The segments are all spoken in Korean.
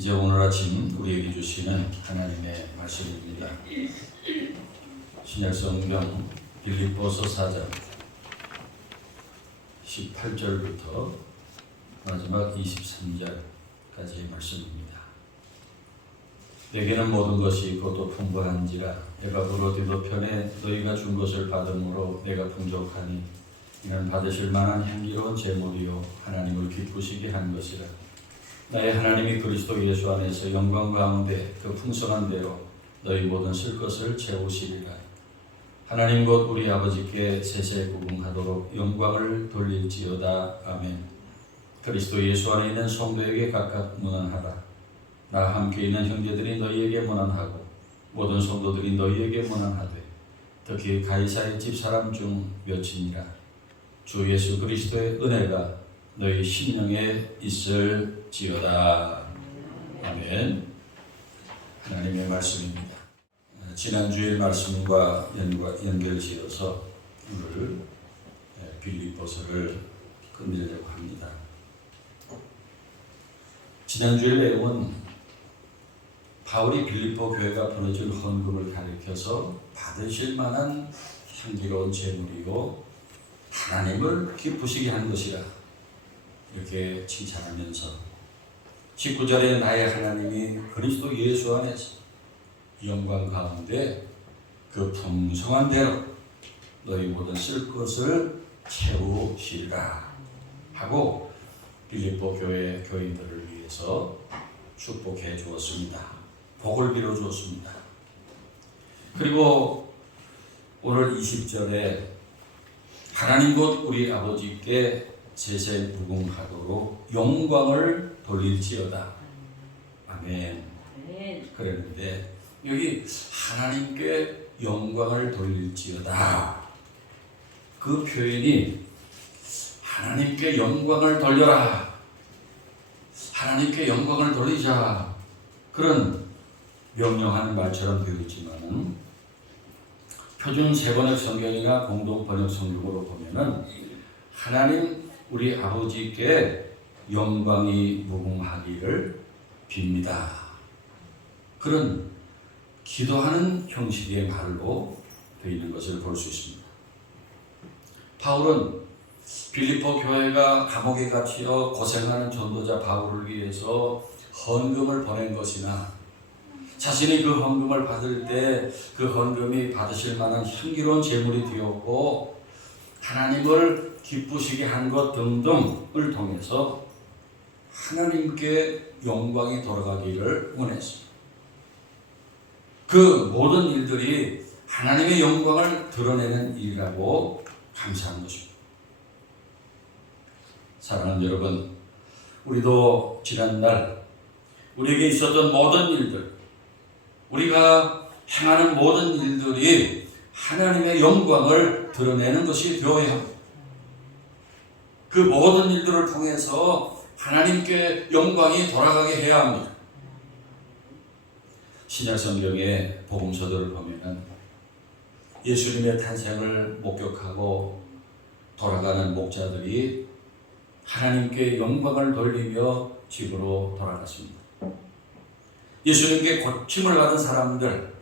이제 오늘 아침 우리에게 주시는 하나님의 말씀입니다. 신약 성경 빌립보서 4장 18절부터 마지막 23절까지의 말씀입니다. 내게는 모든 것이 있고 풍부한지라 내가 부르짖어 편에 너희가 준 것을 받음으로 내가 풍족하니 이는 받으실 만한 향기로운 제물이요 하나님을 기쁘시게 한 것이라. 나의 하나님이 그리스도 예수 안에서 영광 가운데 그 풍성한 대로 너희 모든 쓸 것을 채우시리라. 하나님 곧 우리 아버지께 세세구궁하도록 영광을 돌릴지어다. 아멘. 그리스도 예수 안에 있는 성도에게 각각 문안하라. 나 함께 있는 형제들이 너희에게 문안하고 모든 성도들이 너희에게 문안하되 특히 가이사의 집사람 중 몇이니라. 주 예수 그리스도의 은혜가 너희 심령에 있을지어다. 아멘. 하나님의 말씀입니다. 지난 주일 말씀과 연결지어서 오늘 빌립보서를 끝내려고 합니다. 지난 주일 내용은 바울이 빌립보 교회가 보내준 헌금을 가리켜서 받으실 만한 향기로운 제물이요 하나님을 기쁘시게 한 것이라 이렇게 칭찬하면서 19절에 나의 하나님이 그리스도 예수 안에서 영광 가운데 그 풍성한 대로 너희 모든 쓸 것을 채우시리라 하고 빌립보 교회 교인들을 위해서 축복해 주었습니다. 복을 빌어 주었습니다. 그리고 오늘 20절에 하나님 곧 우리 아버지께 세세무궁하도록 영광을 돌릴지어다. 아멘. 그랬는데 여기 하나님께 영광을 돌릴지어다. 그 표현이 하나님께 영광을 돌려라. 하나님께 영광을 돌리자. 그런 명령하는 말처럼 되어 있지만 표준 세번역 성경이나 공동 번역 성경으로 보면은 하나님 우리 아버지께 영광이 무궁하기를 빕니다. 그런 기도하는 형식의 말로 되어 있는 것을 볼 수 있습니다. 바울은 빌립보 교회가 감옥에 갇혀 고생하는 전도자 바울을 위해서 헌금을 보낸 것이나 자신이 그 헌금을 받을 때 그 헌금이 받으실 만한 향기로운 제물이 되었고 하나님을 기쁘시게 한 것 등등을 통해서 하나님께 영광이 돌아가기를 원했습니다. 그 모든 일들이 하나님의 영광을 드러내는 일이라고 감사하는 것입니다. 사랑하는 여러분, 우리도 지난날 우리에게 있었던 모든 일들, 우리가 행하는 모든 일들이 하나님의 영광을 드러내는 것이 되어야 합니다. 그 모든 일들을 통해서 하나님께 영광이 돌아가게 해야 합니다. 신약 성경의 복음서들을 보면은 예수님의 탄생을 목격하고 돌아가는 목자들이 하나님께 영광을 돌리며 집으로 돌아갔습니다. 예수님께 고침을 받은 사람들,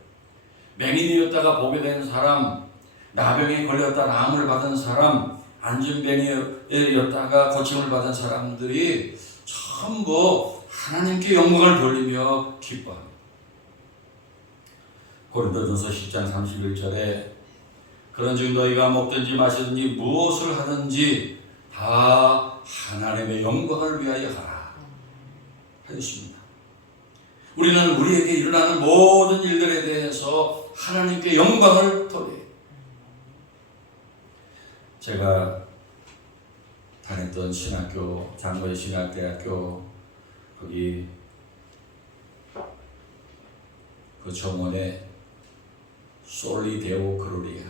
맹인이었다가 보게 된 사람, 나병에 걸렸다 나음을 받은 사람, 안진병이었다가 고침을 받은 사람들이 전부 하나님께 영광을 돌리며 기뻐합니다. 고린도전서 10장 31절에 그런즉 너희가 먹든지 마시든지 무엇을 하든지 다 하나님의 영광을 위하여 하라 하였습니다. 우리는 우리에게 일어나는 모든 일들에 대해서 하나님께 영광을 돌려요. 제가 다녔던 신학교, 장거리 신학대학교 거기 그 정원에 솔리데오 그로리아,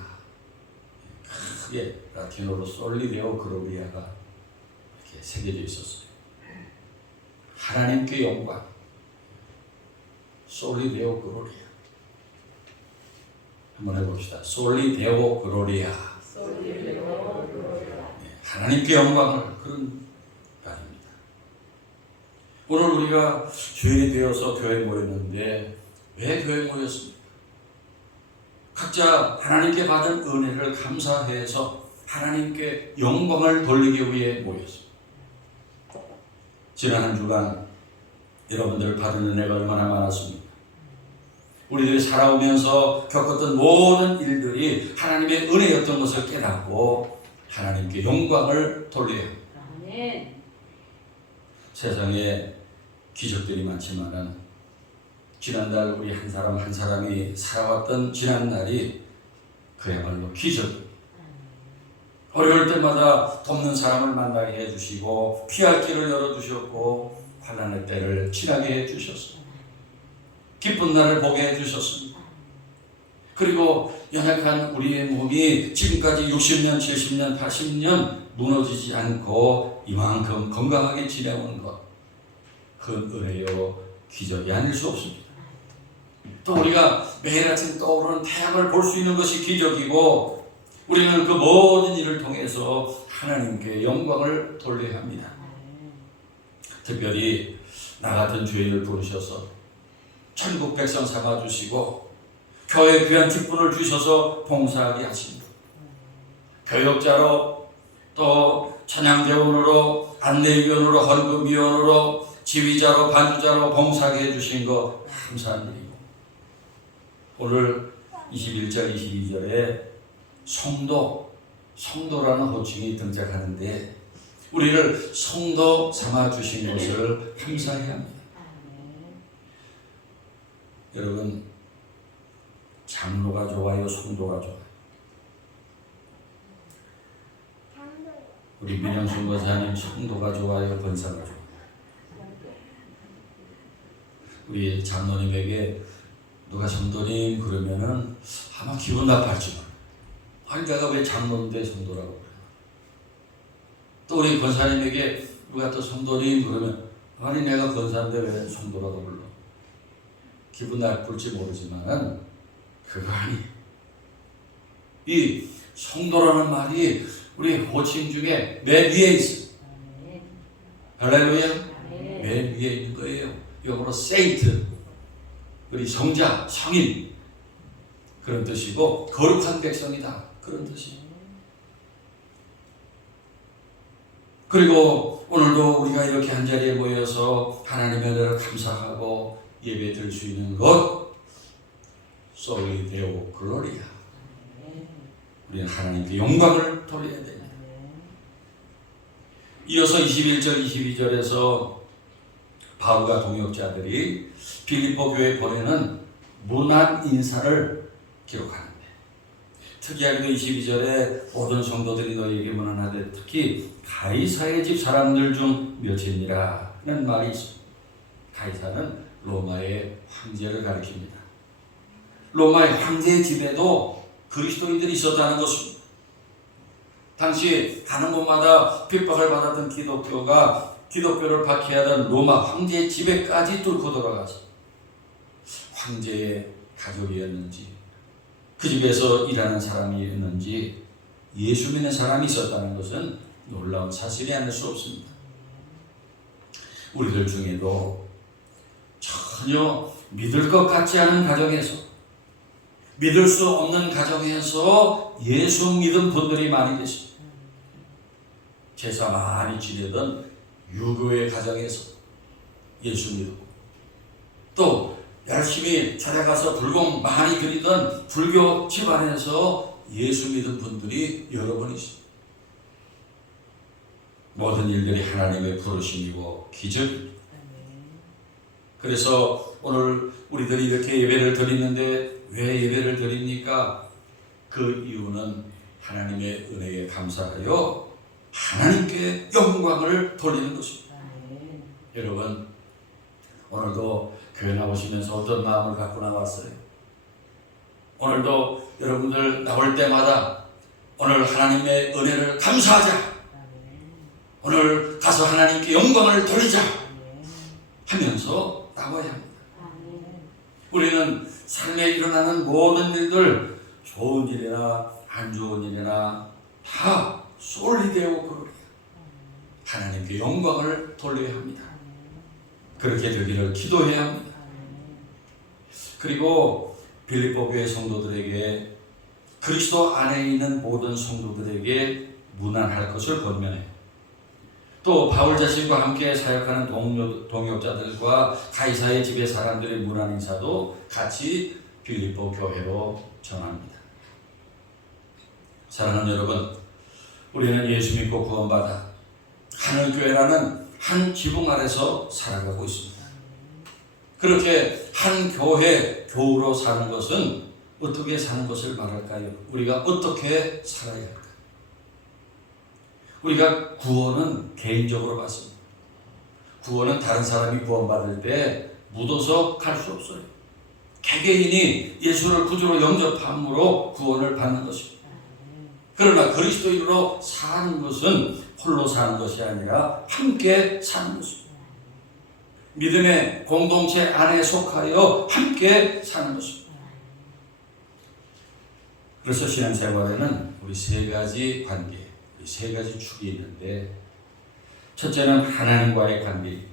크게 라틴어로 솔리데오 그로리아가 이렇게 새겨져 있었어요. 하나님께 영광, 솔리데오 그로리아. 한번 해봅시다. 솔리데오 그로리아. 하나님께 영광을, 그런 말입니다. 오늘 우리가 주일이 되어서 교회에 모였는데 왜 교회에 모였습니까? 각자 하나님께 받은 은혜를 감사해서 하나님께 영광을 돌리기 위해 모였습니다. 지난 한 주간 여러분들 받은 은혜가 얼마나 많았습니까? 우리들이 살아오면서 겪었던 모든 일들이 하나님의 은혜였던 것을 깨닫고 하나님께 영광을 돌려야 합니다. 아멘. 세상에 기적들이 많지만은 지난날 우리 한 사람 한 사람이 살아왔던 지난날이 그야말로 기적입니다. 어려울 때마다 돕는 사람을 만나게 해주시고 피할 길을 열어주셨고 환난의 때를 지나게 해주셨습니다. 기쁜 날을 보게 해주셨습니다. 그리고 연약한 우리의 몸이 지금까지 60년, 70년, 80년 무너지지 않고 이만큼 건강하게 지내온 것, 그 은혜요 기적이 아닐 수 없습니다. 또 우리가 매일 아침 떠오르는 태양을 볼 수 있는 것이 기적이고 우리는 그 모든 일을 통해서 하나님께 영광을 돌려야 합니다. 특별히 나 같은 죄인을 부르셔서 천국 백성 삼아주시고 교회에 귀한 직분을 주셔서 봉사하게 하십니다. 교역자로 또 찬양대원으로 안내위원으로 헌금위원으로 지휘자로 반주자로 봉사하게 해주신 거 감사한 일이고 오늘 21절 22절에 성도라는 호칭이 등장하는데 우리를 성도 삼아주신 것을 감사해야 합니다. 여러분 장로가 좋아요, 성도가 좋아요? 우리 민영순 권사님 성도가 좋아요, 권사가 좋아요? 우리 장로님에게 누가 성도님 그러면은 아마 기분 나빠할지만 아니 내가 왜 장로인데 성도라고 그래요? 또 우리 권사님에게 누가 또 성도님 그러면 아니 내가 권사인데 왜 성도라고 불러? 기분 나쁠지 모르지만 그거 아니에요. 이 성도라는 말이 우리 호칭 중에 맨 위에 있어요. 할렐루야. 맨 위에 있는 거예요. 영어로 세인트, 우리 성자, 성인 그런 뜻이고 거룩한 백성이다 그런 뜻이에요. 그리고 오늘도 우리가 이렇게 한자리에 모여서 하나님의 은혜를 감사하고 예배 드릴 수 있는 것 솔리 데오 글로리아, 우리는 하나님께 영광을 돌려야 됩니다. 이어서 21절 22절에서 바울과 동역자들이 빌립보 교회에 보내는 문안 인사를 기록하는데 특이하게도 22절에 모든 성도들이 너희에게 문안하되 특히 가이사의 집 사람들 중 몇이니라는 말이 있습니다. 가이사는 로마의 황제를 가리킵니다. 로마의 황제의 집에도 그리스도인들이 있었다는 것입니다. 당시 가는 곳마다 핍박을 받았던 기독교를 박해하던 로마 황제의 집에까지 뚫고 들어가서 황제의 가족이었는지 그 집에서 일하는 사람이었는지 예수 믿는 사람이 있었다는 것은 놀라운 사실이 아닐 수 없습니다. 우리들 중에도 전혀 믿을 것 같지 않은 가정에서 믿을 수 없는 가정에서 예수 믿은 분들이 많이 계십니다. 제사 많이 지내던 유교의 가정에서 예수 믿고 또 열심히 찾아가서 불공 많이 드리던 불교 집안에서 예수 믿은 분들이 여러 분 있습니다. 모든 일들이 하나님의 부르심이고 기적입니다. 그래서 오늘 우리들이 이렇게 예배를 드리는데 왜 예배를 드립니까? 그 이유는 하나님의 은혜에 감사하여 하나님께 영광을 돌리는 것입니다. 여러분 오늘도 교회 나오시면서 어떤 마음을 갖고 나왔어요? 오늘도 여러분들 나올 때마다 오늘 하나님의 은혜를 감사하자, 오늘 가서 하나님께 영광을 돌리자 하면서 나와야 합니다. 우리는 삶에 일어나는 모든 일들, 좋은 일이나 안 좋은 일이나 다 솔리데오 글로리아, 하나님께 영광을 돌려야 합니다. 그렇게 되기를 기도해야 합니다. 그리고 빌립보 교회 성도들에게 그리스도 안에 있는 모든 성도들에게 문안할 것을 권면해요. 또 바울 자신과 함께 사역하는 동역자들과 가이사의 집의 사람들의 문안 인사도 같이 빌립보 교회로 전합니다. 사랑하는 여러분, 우리는 예수 믿고 구원받아 하늘교회라는 한 지붕 아래서 살아가고 있습니다. 그렇게 한 교회, 교우로 사는 것은 어떻게 사는 것을 말할까요? 우리가 어떻게 살아야 할까요? 우리가 구원은 개인적으로 받습니다. 구원은 다른 사람이 구원받을 때 묻어서 갈 수 없어요. 개개인이 예수를 구주로 영접함으로 구원을 받는 것입니다. 그러나 그리스도인으로 사는 것은 홀로 사는 것이 아니라 함께 사는 것입니다. 믿음의 공동체 안에 속하여 함께 사는 것입니다. 그래서 신앙생활에는 우리 세 가지 관계, 우리 세 가지 축이 있는데, 첫째는 하나님과의 관계,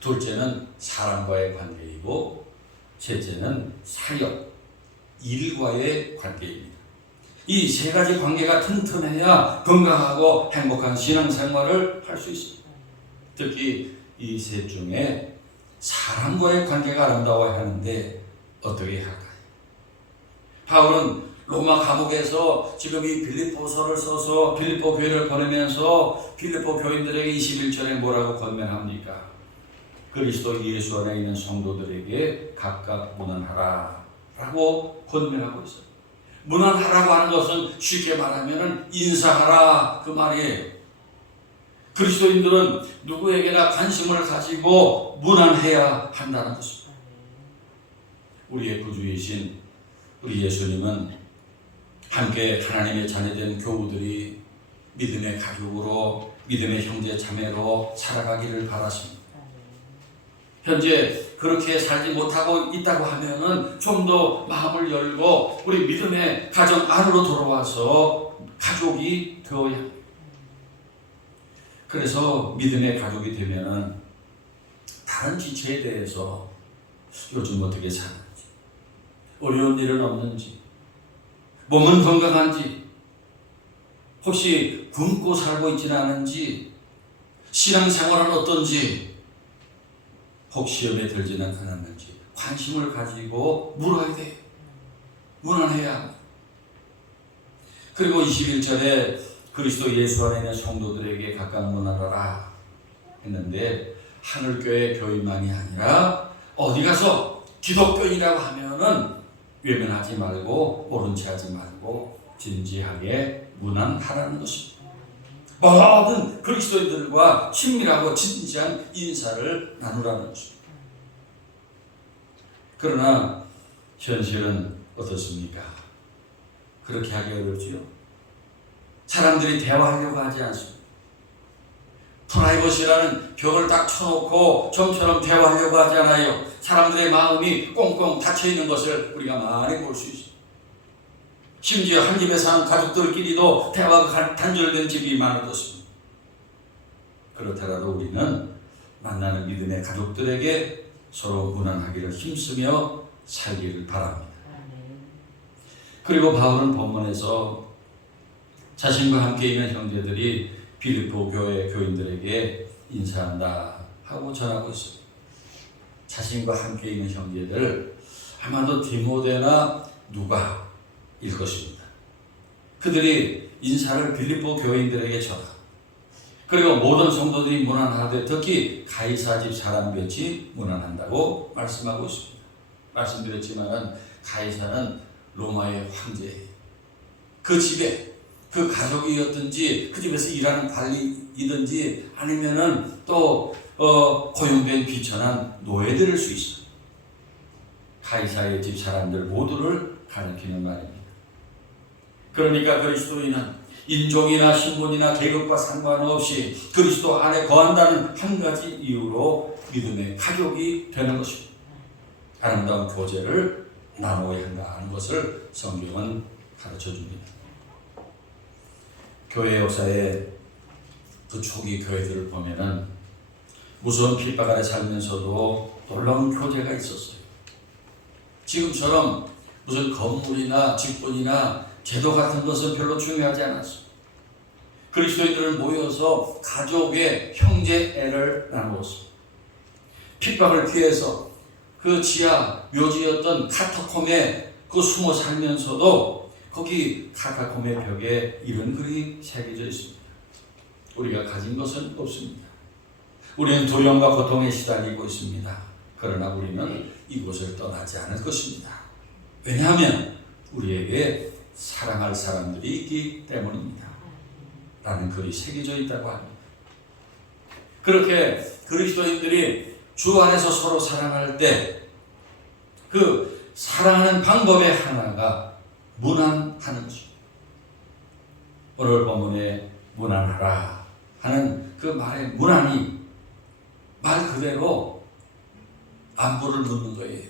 둘째는 사람과의 관계이고, 셋째는 사역, 일과의 관계입니다. 이 세 가지 관계가 튼튼해야 건강하고 행복한 신앙생활을 할 수 있습니다. 특히 이 셋 중에 사람과의 관계가 아름다워야 하는데 어떻게 할까요? 바울은 로마 감옥에서 지금 이 빌립보서를 써서 빌립보 교회를 보내면서 빌립보 교인들에게 21절에 뭐라고 권면합니까? 그리스도 예수 안에 있는 성도들에게 각각 문안하라 라고 권면하고 있어요. 문안하라고 하는 것은 쉽게 말하면 인사하라 그 말이에요. 그리스도인들은 누구에게나 관심을 가지고 문안해야 한다는 것입니다. 우리의 구주이신 우리 예수님은 함께 하나님의 자녀된 교우들이 믿음의 가족으로, 믿음의 형제 자매로 살아가기를 바라십니다. 현재 그렇게 살지 못하고 있다고 하면은 좀 더 마음을 열고 우리 믿음의 가정 안으로 돌아와서 가족이 되어야 합니다. 그래서 믿음의 가족이 되면은 다른 지체에 대해서 요즘 어떻게 사는지, 어려운 일은 없는지, 몸은 건강한지, 혹시 굶고 살고 있지는 않은지, 신앙생활은 어떤지, 혹 시험에 들지는 않았는지 관심을 가지고 물어야 돼요. 문안해야 합니다. 그리고 21절에 그리스도 예수 안에 있는 성도들에게 각각 문안하라 했는데, 하늘교회 교인만이 아니라 어디 가서 기독교인이라고 하면은 외면하지 말고 모른 체 하지 말고 진지하게 문안하라는 것입니다. 모든 그리스도인들과 친밀하고 진지한 인사를 나누라는 것입니다. 그러나 현실은 어떻습니까? 그렇게 하기 어렵지요. 사람들이 대화하려고 하지 않습니다. 프라이버시라는 벽을 딱 쳐놓고 좀처럼 대화하려고 하지 않아요. 사람들의 마음이 꽁꽁 닫혀있는 것을 우리가 많이 볼 수 있습니다. 심지어 한 집에 사는 가족들끼리도 대화가 단절된 집이 많은 것입니다. 그렇더라도 우리는 만나는 믿음의 가족들에게 서로 문안하기를 힘쓰며 살기를 바랍니다. 그리고 바울은 본문에서 자신과 함께 있는 형제들이 빌립보 교회 교인들에게 인사한다 하고 전하고 있습니다. 자신과 함께 있는 형제들, 아마도 디모데나 누가일 것입니다. 그들이 인사를 빌립보 교인들에게 전하고, 그리고 모든 성도들이 문안하되 특히 가이사 집 사람 같이 문안한다고 말씀하고 있습니다. 말씀드렸지만 가이사는 로마의 황제예요. 그 집에 그 가족이었든지 그 집에서 일하는 관리이든지 아니면은 또 고용된 비천한 노예들일 수 있습니다. 가이사의 집 사람들 모두를 가리키는 말입니다. 그러니까 그리스도인은 인종이나 신분이나 계급과 상관없이 그리스도 안에 거한다는 한 가지 이유로 믿음의 가족이 되는 것입니다. 아름다운 교제를 나누어야 한다는 것을 성경은 가르쳐 줍니다. 교회 역사의 그 초기 교회들을 보면은 무서운 핍박 아래 살면서도 놀라운 교제가 있었어요. 지금처럼 무슨 건물이나 직분이나 제도 같은 것은 별로 중요하지 않았어요. 그리스도인들을 모여서 가족의 형제애를 나누었어요. 핍박을 피해서 그 지하 묘지였던 카타콤에 그 숨어 살면서도 거기 카타콤의 벽에 이런 글이 새겨져 있습니다. 우리가 가진 것은 없습니다. 우리는 두려움과 고통에 시달리고 있습니다. 그러나 우리는 이곳을 떠나지 않을 것입니다. 왜냐하면 우리에게 사랑할 사람들이 있기 때문입니다. 라는 글이 새겨져 있다고 합니다. 그렇게 그리스도인들이 주 안에서 서로 사랑할 때 그 사랑하는 방법의 하나가 문안하는 것입니다. 오늘 본문에 문안하라 하는 그 말의 문안이 말 그대로 안부를 묻는 거예요.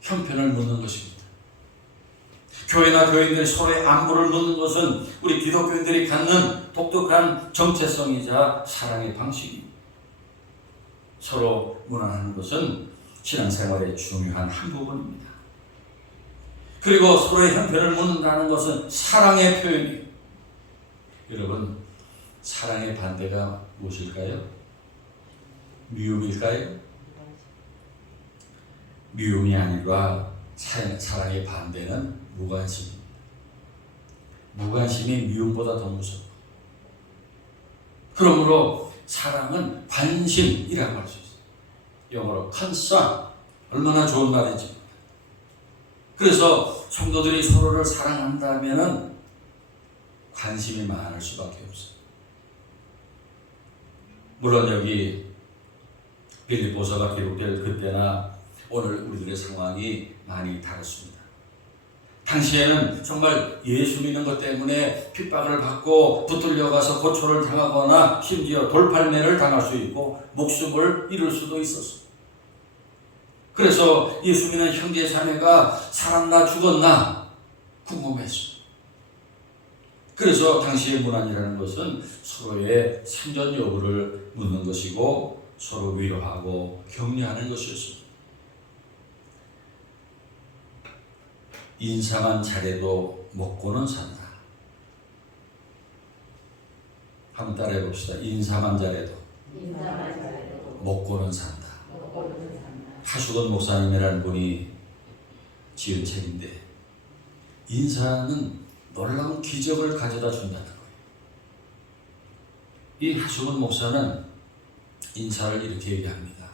형편을 묻는 것입니다. 교회나 교인들이 서로의 안부를 묻는 것은 우리 기독교인들이 갖는 독특한 정체성이자 사랑의 방식입니다. 서로 문안하는 것은 신앙생활의 중요한 한 부분입니다. 그리고 서로의 형편을 묻는다는 것은 사랑의 표현이에요. 여러분, 사랑의 반대가 무엇일까요? 미움일까요? 미움이 아니라 사랑의 반대는 무관심입니다. 무관심이 미움보다 더 무서워요. 그러므로 사랑은 관심이라고 할 수 있어요. 영어로 concern, 얼마나 좋은 말이지. 그래서 성도들이 서로를 사랑한다면 관심이 많을 수밖에 없어요. 물론 여기 빌립보서가 기록될 그때나 오늘 우리들의 상황이 많이 다릅니다. 당시에는 정말 예수 믿는 것 때문에 핍박을 받고 붙들려가서 고초를 당하거나 심지어 돌팔매를 당할 수 있고 목숨을 잃을 수도 있었어요. 그래서 예수 믿는 형제 자매가 살았나 죽었나 궁금했어요. 그래서 당시의 문안이라는 것은 서로의 생존 여부를 묻는 것이고 서로 위로하고 격려하는 것이었습니다. 인사만 잘해도 먹고는 산다. 한번 따라해 봅시다. 인사만 잘해도 먹고는 산다. 하수건 목사님이라는 분이 지은 책인데 인사는 놀라운 기적을 가져다 준다는 거예요. 이 하수건 목사는 인사를 이렇게 얘기합니다.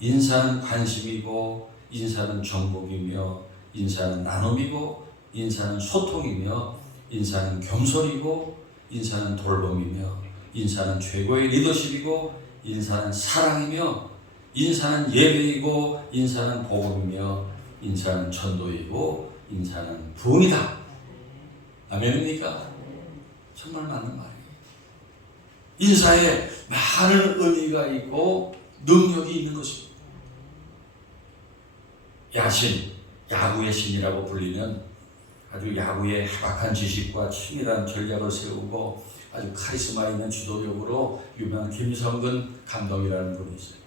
인사는 관심이고 인사는 정복이며 인사는 나눔이고 인사는 소통이며 인사는 겸손이고 인사는 돌봄이며 인사는 최고의 리더십이고 인사는 사랑이며 인사는 예배이고 인사는 복음이며 인사는 전도이고 인사는 부흥이다. 아멘입니까? 정말 맞는 말이에요. 인사에 많은 의미가 있고 능력이 있는 것입니다. 야신, 야구의 신이라고 불리는 아주 야구의 해박한 지식과 치밀한 전략을 세우고 아주 카리스마 있는 지도력으로 유명한 김성근 감독이라는 분이 있어요.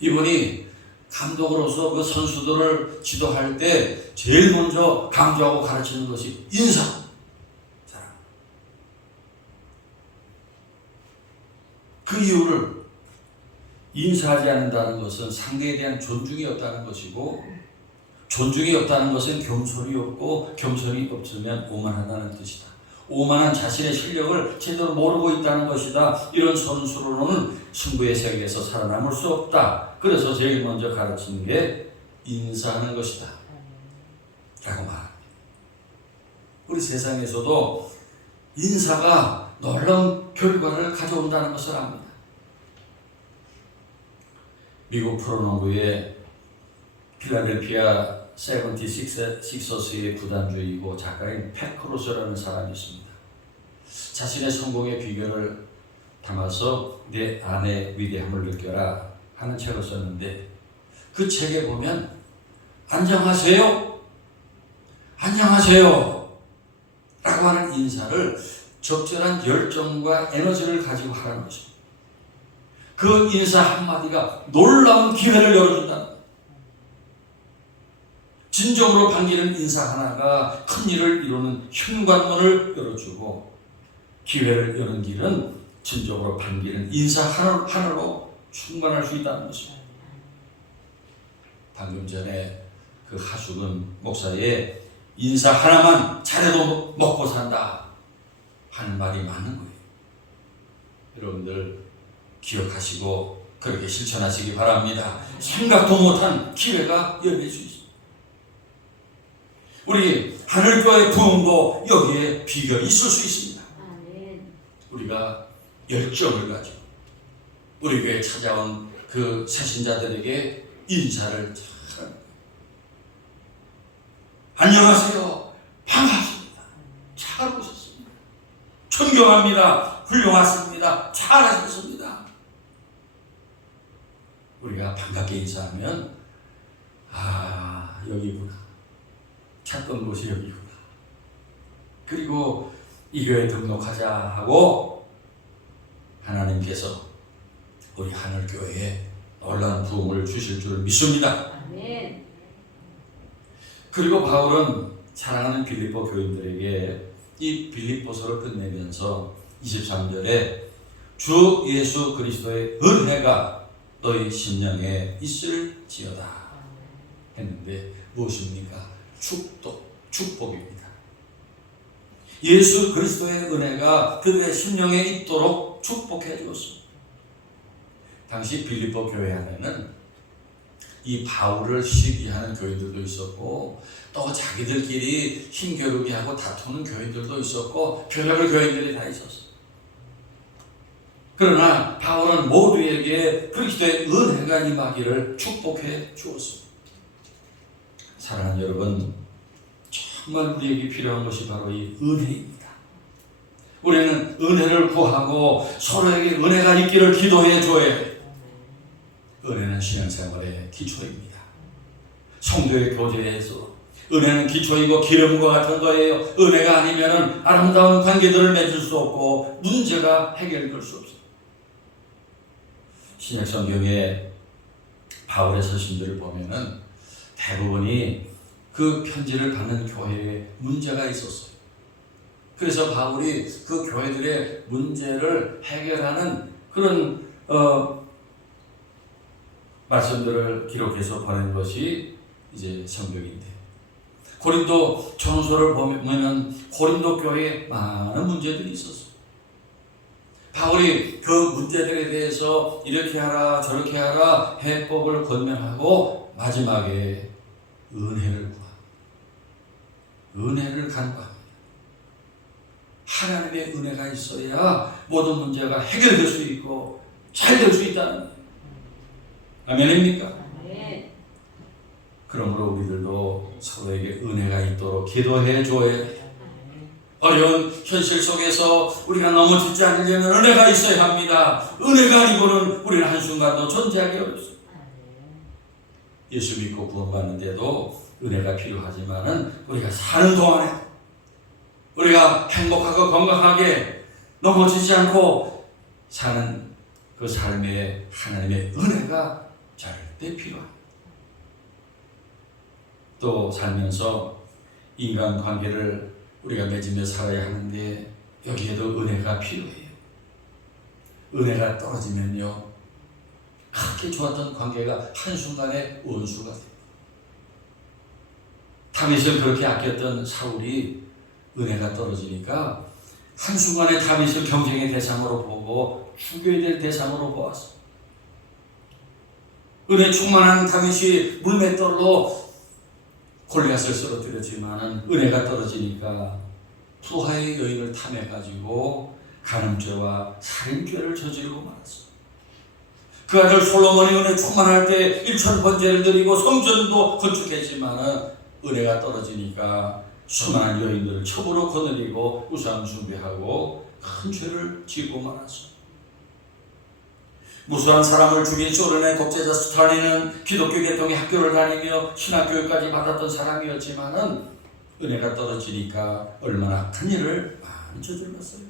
이분이 감독으로서 그 선수들을 지도할 때 제일 먼저 강조하고 가르치는 것이 인사. 그 이유를 인사하지 않는다는 것은 상대에 대한 존중이 없다는 것이고 존중이 없다는 것은 겸손이 없고 겸손이 없으면 오만하다는 뜻이다. 오만한 자신의 실력을 제대로 모르고 있다는 것이다. 이런 선수로는 승부의 세계에서 살아남을 수 없다. 그래서 제일 먼저 가르치는 게 인사하는 것이다. 라고 말합니다. 우리 세상에서도 인사가 놀라운 결과를 가져온다는 것을 압니다. 미국 프로농구의 필라델피아 76서스의 구단주이고 작가인 팻 크로스라는 사람이 있습니다. 자신의 성공의 비결을 담아서 내 안의 위대함을 느껴라 하는 책을 썼는데 그 책에 보면 안녕하세요, 안녕하세요 라고 하는 인사를 적절한 열정과 에너지를 가지고 하라는 것입니다. 그 인사 한마디가 놀라운 기회를 열어준다. 진정으로 반기는 인사 하나가 큰 일을 이루는 현관문을 열어주고, 기회를 여는 길은 진정으로 반기는 인사 하나로 충만할 수 있다는 것입니다. 방금 전에 그 하숙은 목사의 인사 하나만 잘해도 먹고 산다 하는 말이 맞는 거예요. 여러분들 기억하시고 그렇게 실천하시기 바랍니다. 생각도 못한 기회가 열릴 수 있습니다. 우리 하늘교회 부흥도 여기에 비결이 있을 수 있습니다. 우리가 열정을 가지고 우리 교회에 찾아온 그 새신자들에게 인사를 잘, 안녕하세요, 반갑습니다, 잘 오셨습니다, 존경합니다, 훌륭하십니다, 잘하셨습니다. 우리가 반갑게 인사하면 여기구나, 찾던 곳이 여기구나, 그리고 이 교회에 등록하자 하고 하나님께서 우리 하늘교회에 놀라운 부흥을 주실 줄 믿습니다. 아멘. 그리고 바울은 사랑하는 빌립보 교인들에게 이 빌립보서를 끝내면서 23절에 주 예수 그리스도의 은혜가 너희 심령에 있을지어다 했는데 무엇입니까? 축복입니다. 예수 그리스도의 은혜가 그들의 심령에 있도록 축복해 주었습니다. 당시 빌립보 교회 안에는 이 바울을 시기하는 교회들도 있었고, 또 자기들끼리 힘겨루게 하고 다투는 교회들도 있었고, 별의별 교회들이 다 있었어요. 그러나 바울은 모두에게 그리스도의 은혜가 임하기를 축복해 주었습니다. 사랑하는 여러분, 정말 우리에게 필요한 것이 바로 이 은혜입니다. 우리는 은혜를 구하고 서로에게 은혜가 있기를 기도해 줘야 해요. 은혜는 신앙생활의 기초입니다. 성도의 교제에서 은혜는 기초이고 기름과 같은 거예요. 은혜가 아니면 아름다운 관계들을 맺을 수 없고 문제가 해결될 수 없어요. 신약 성경에 바울의 서신들을 보면은 대부분이 그 편지를 받는 교회에 문제가 있었어요. 그래서 바울이 그 교회들의 문제를 해결하는 그런 말씀들을 기록해서 보낸 것이 이제 성경인데, 고린도 전후서를 보면 고린도 교회에 많은 문제들이 있었어요. 바울이 그 문제들에 대해서 이렇게 하라 저렇게 하라 해법을 권면하고 마지막에 은혜를 간구합니다. 하나님의 은혜가 있어야 모든 문제가 해결될 수 있고 잘 될 수 있다는 거예요. 아멘입니까? 네. 그러므로 우리들도 서로에게 은혜가 있도록 기도해 줘야 해요. 어려운 현실 속에서 우리가 넘어지지 않으려면 은혜가 있어야 합니다. 은혜가 아니고는 우리는 한순간도 존재하기 어렵습니다. 예수 믿고 구원받는데도 은혜가 필요하지만은 우리가 사는 동안에 우리가 행복하고 건강하게 넘어지지 않고 사는 그 삶에 하나님의 은혜가 절대 필요합니다. 또 살면서 인간관계를 우리가 맺으며 살아야 하는데 여기에도 은혜가 필요해요. 은혜가 떨어지면요, 그렇게 좋았던 관계가 한순간에 원수가 돼요. 다윗을 그렇게 아꼈던 사울이 은혜가 떨어지니까 한순간에 다윗을 경쟁의 대상으로 보고 죽여야 될 대상으로 보았어요. 은혜 충만한 다윗이 물맷돌로 골리앗을 쓰러뜨렸지만 은혜가 떨어지니까 부하의 여인을 탐해가지고 간음죄와 살인죄를 저지르고 말았어요. 그 아들 솔로몬이 은혜 충만할 때 1000번제를 드리고 성전도 건축했지만 은혜가 떨어지니까 수많은 여인들을 첩으로 거느리고 우상 숭배하고 큰 죄를 지고 말았어요. 무수한 사람을 죽인 소련의 독재자 스탈린은 기독교 계통의 학교를 다니며 신학교육까지 받았던 사람이었지만은 은혜가 떨어지니까 얼마나 큰 일을 많이 저질렀어요.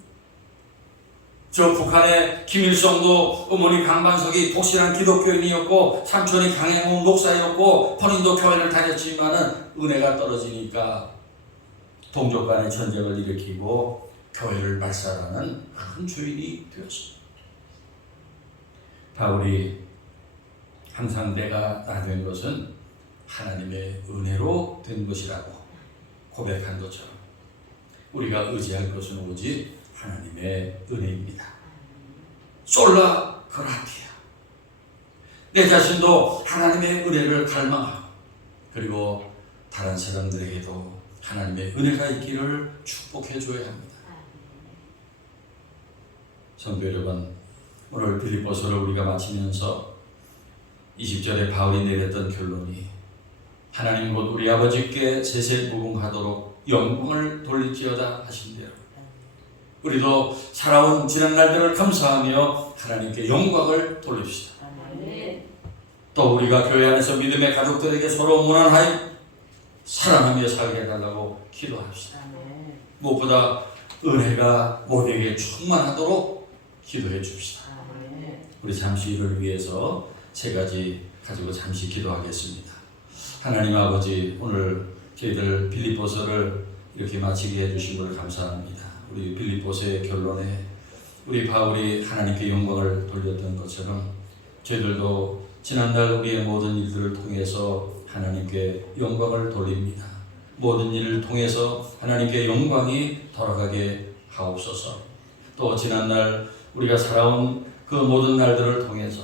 저 북한의 김일성도 어머니 강반석이 독실한 기독교인이었고 삼촌이 강행훈 목사였고 본인도 교회를 다녔지만은 은혜가 떨어지니까 동족 간의 전쟁을 일으키고 교회를 말살하는 큰 주인이 되었습니다. 바울이 항상 내가 나 된 것은 하나님의 은혜로 된 것이라고 고백한 것처럼 우리가 의지할 것은 오직 하나님의 은혜입니다. 솔라 그라티아. 내 자신도 하나님의 은혜를 갈망하고 그리고 다른 사람들에게도 하나님의 은혜가 있기를 축복해 줘야 합니다. 성도 여러분, 오늘 빌립보서를 우리가 마치면서 20절에 바울이 내렸던 결론이 하나님 곧 우리 아버지께 세세무궁하도록 영광을 돌릴지어다 하신 대로 우리도 살아온 지난 날들을 감사하며 하나님께 영광을 돌립시다. 또 우리가 교회 안에서 믿음의 가족들에게 서로 무난하여 사랑하며 살게 해달라고 기도합시다. 무엇보다 은혜가 모두에게 충만하도록 기도해 줍시다. 우리 잠시 이를 위해서 세 가지 가지고 잠시 기도하겠습니다. 하나님 아버지, 오늘 저희들 빌립보서를 이렇게 마치게 해주신 것을 감사합니다. 우리 빌립보서의 결론에 우리 바울이 하나님께 영광을 돌렸던 것처럼 저희들도 지난날 우리의 모든 일들을 통해서 하나님께 영광을 돌립니다. 모든 일을 통해서 하나님께 영광이 돌아가게 하옵소서. 또 지난날 우리가 살아온 그 모든 날들을 통해서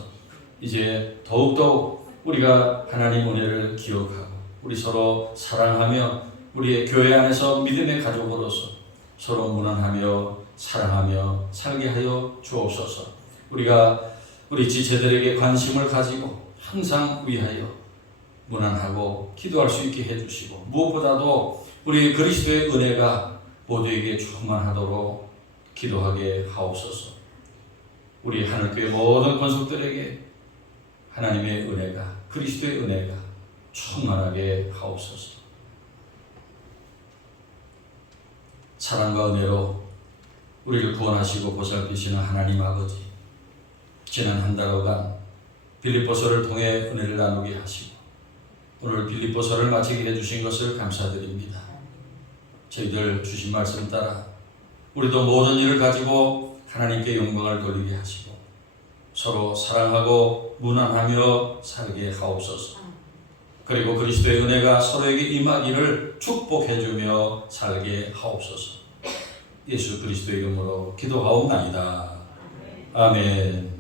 이제 더욱더 우리가 하나님 은혜를 기억하고 우리 서로 사랑하며 우리의 교회 안에서 믿음의 가족으로서 서로 무난하며 사랑하며 살게 하여 주옵소서. 우리가 우리 지체들에게 관심을 가지고 항상 위하여 무난하고 기도할 수 있게 해주시고 무엇보다도 우리 그리스도의 은혜가 모두에게 충만하도록 기도하게 하옵소서. 우리 하늘교회 모든 권속들에게 하나님의 은혜가 그리스도의 은혜가 충만하게 하옵소서. 사랑과 은혜로 우리를 구원하시고 보살피시는 하나님 아버지, 지난 한 달여간 빌립보서를 통해 은혜를 나누게 하시고 오늘 빌립보서를 마치게 해주신 것을 감사드립니다. 저희들 주신 말씀 따라 우리도 모든 일을 가지고 하나님께 영광을 돌리게 하시고 서로 사랑하고 무난하며 살게 하옵소서. 그리고 그리스도의 은혜가 서로에게 임하기를 축복해주며 살게 하옵소서. 예수 그리스도의 이름으로 기도하옵나이다. 아멘.